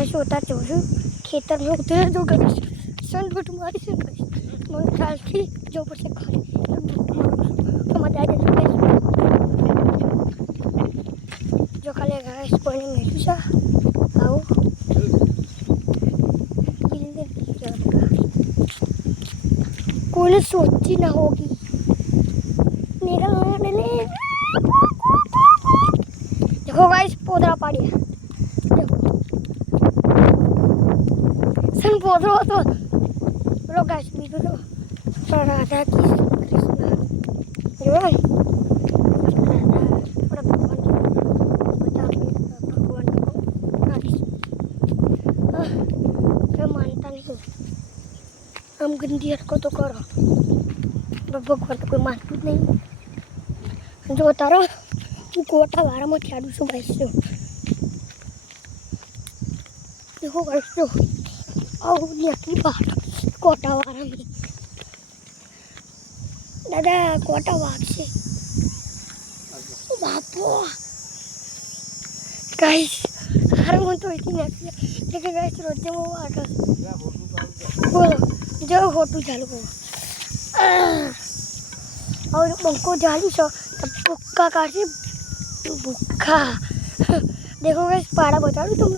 guys होता जो खेतर में उतरे जो गाइस सन बट मारी से गाइस मन ख्याल की जो पर से खाली तो मजा आ जाए गाइस जो खाली गाइस पानी में सा आओ कोई सोची ना होगी मेरा ले देखो गाइस पोदरा पाड़ी सन पोदरो तो लो गाइस बीजो तो राधा कृष्ण जो है मानता नहीं हम गंदी हरकत तो करो भगवान तो कोई मानती नहीं जो तारा तू कोटा वारा में ठाडू सो गाइस देखो गाइस तो आओ निकली बात कोटा वारा में दादा कोटा वाग से बापू गाइस हर मन तो इतनी निकली लेकिन गाइस रोजे वो आटा बोलो जो फोटो चालू करो और बंको जालू सो तब बुक्का काटे बुक्का देखो गाइस पाड़ा बता दो तुम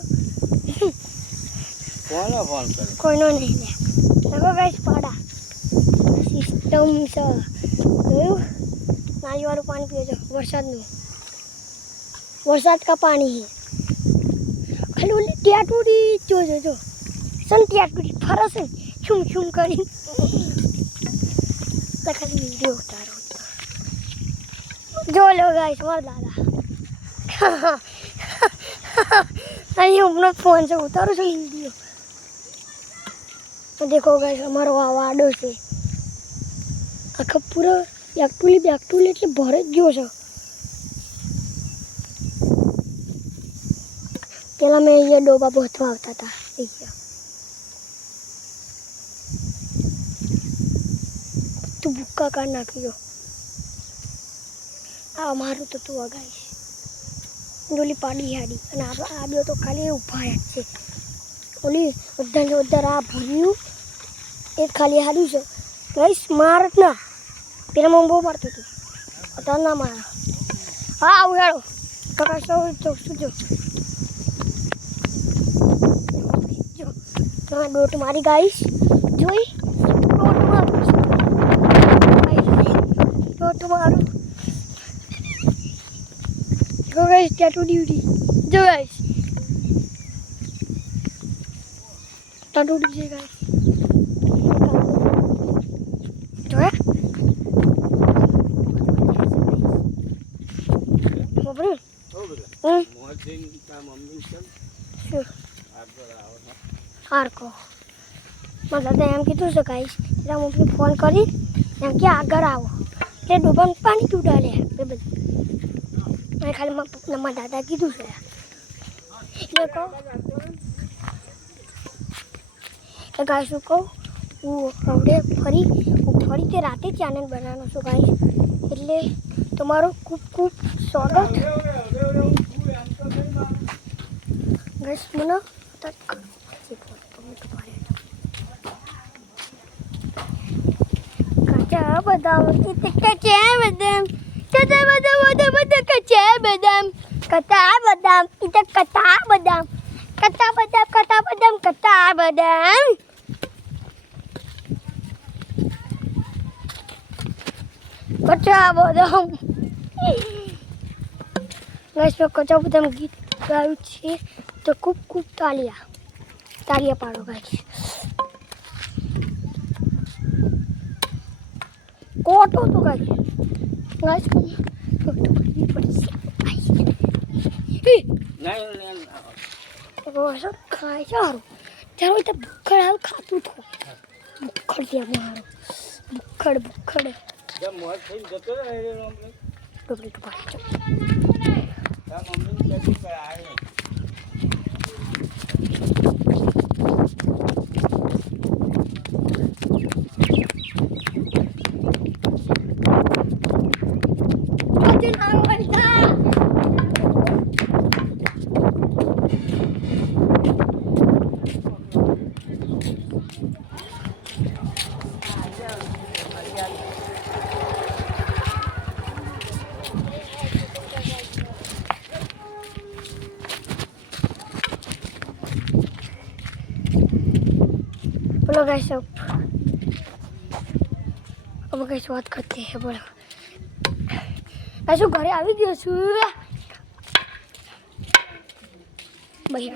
कोई नो नहीं है देखो गाइस पाड़ा सिस्टम सा नाली वाला पानी पियो जो बरसात का पानी है हेलो टियाटूडी जो जो जो सन टियाटूडी फरस है छुम छुम करी खाली वीडियो उतारो जो लो गाइस मार दादा नहीं अपना फोन से उतारो सो वीडियो तो देखो गाइस हमारो आवाडो से आखा पूरा एक्टुली એટલે ભરે જ ગયો છે પેલા મેં અહીંયા ડોબા બોથવા આવતા હતા તું ભૂક્કા કાઢ નાખ્યો આ મારું તો તું ગાઈસ ડોલી પાડી હાડી અને આ બે તો ખાલી ઊભા જ છે ઓલી બધાને ઉધર આ ભર્યું એ ખાલી હાડ્યું છે ગાઈસ માર જ ના પેલા મને બહુ મારતું હતું અત્યારે ના મારા હા આવું હેડો કાકા સૌ શું જો તમે ડોટ મારી ગાઈસ જોઈ ડોટ મારું જો ગાઈસ ટેટુ ડ્યુટી જો ગાઈસ ટેટુ ડ્યુટી ગાઈસ જો હે બબરું મોજિંગ તા મમ્મી ચલ શું આરકો मतलब एम कीधु से गाइस तेरा मम्मी फोन करी एम के आगर आओ ते डूबन पानी क्यों डाले पे बद मैं खाली मम्मा दादा कीधु से देखो तो गाइस को वो रौडे फरी ते राते चैनल बनानो सो गाइस એટલે તમારો ખૂબ ખૂબ સ્વાગત ગાइस મને તક कच्चा बादाम कच्चा बादाम कच्चा बादाम कच्चा बादाम कच्चा बादाम इधर कच्चा बादाम कच्चा बादाम कच्चा बादाम कच्चा बादाम कच्चा बादाम गाइस मैं कच्चा बादाम गीत गाયું છે તો ખૂબ ખૂબ તાળીયા પાડો ગાइस कोटो तो गाइस को कोटो भी पड़ी नहीं वो सब खाए यार चलो इतना भुक्खड़ है खातू तो भुक्खड़ दिया मारो भुक्खड़ जब मोर खेल जतो रे मम्मी डबल के पास मम्मी कैसे कराए चलो गाइस अब गाइस बात करते हैं बोलो गाइस घरे આવી ગયો છું ભાઈ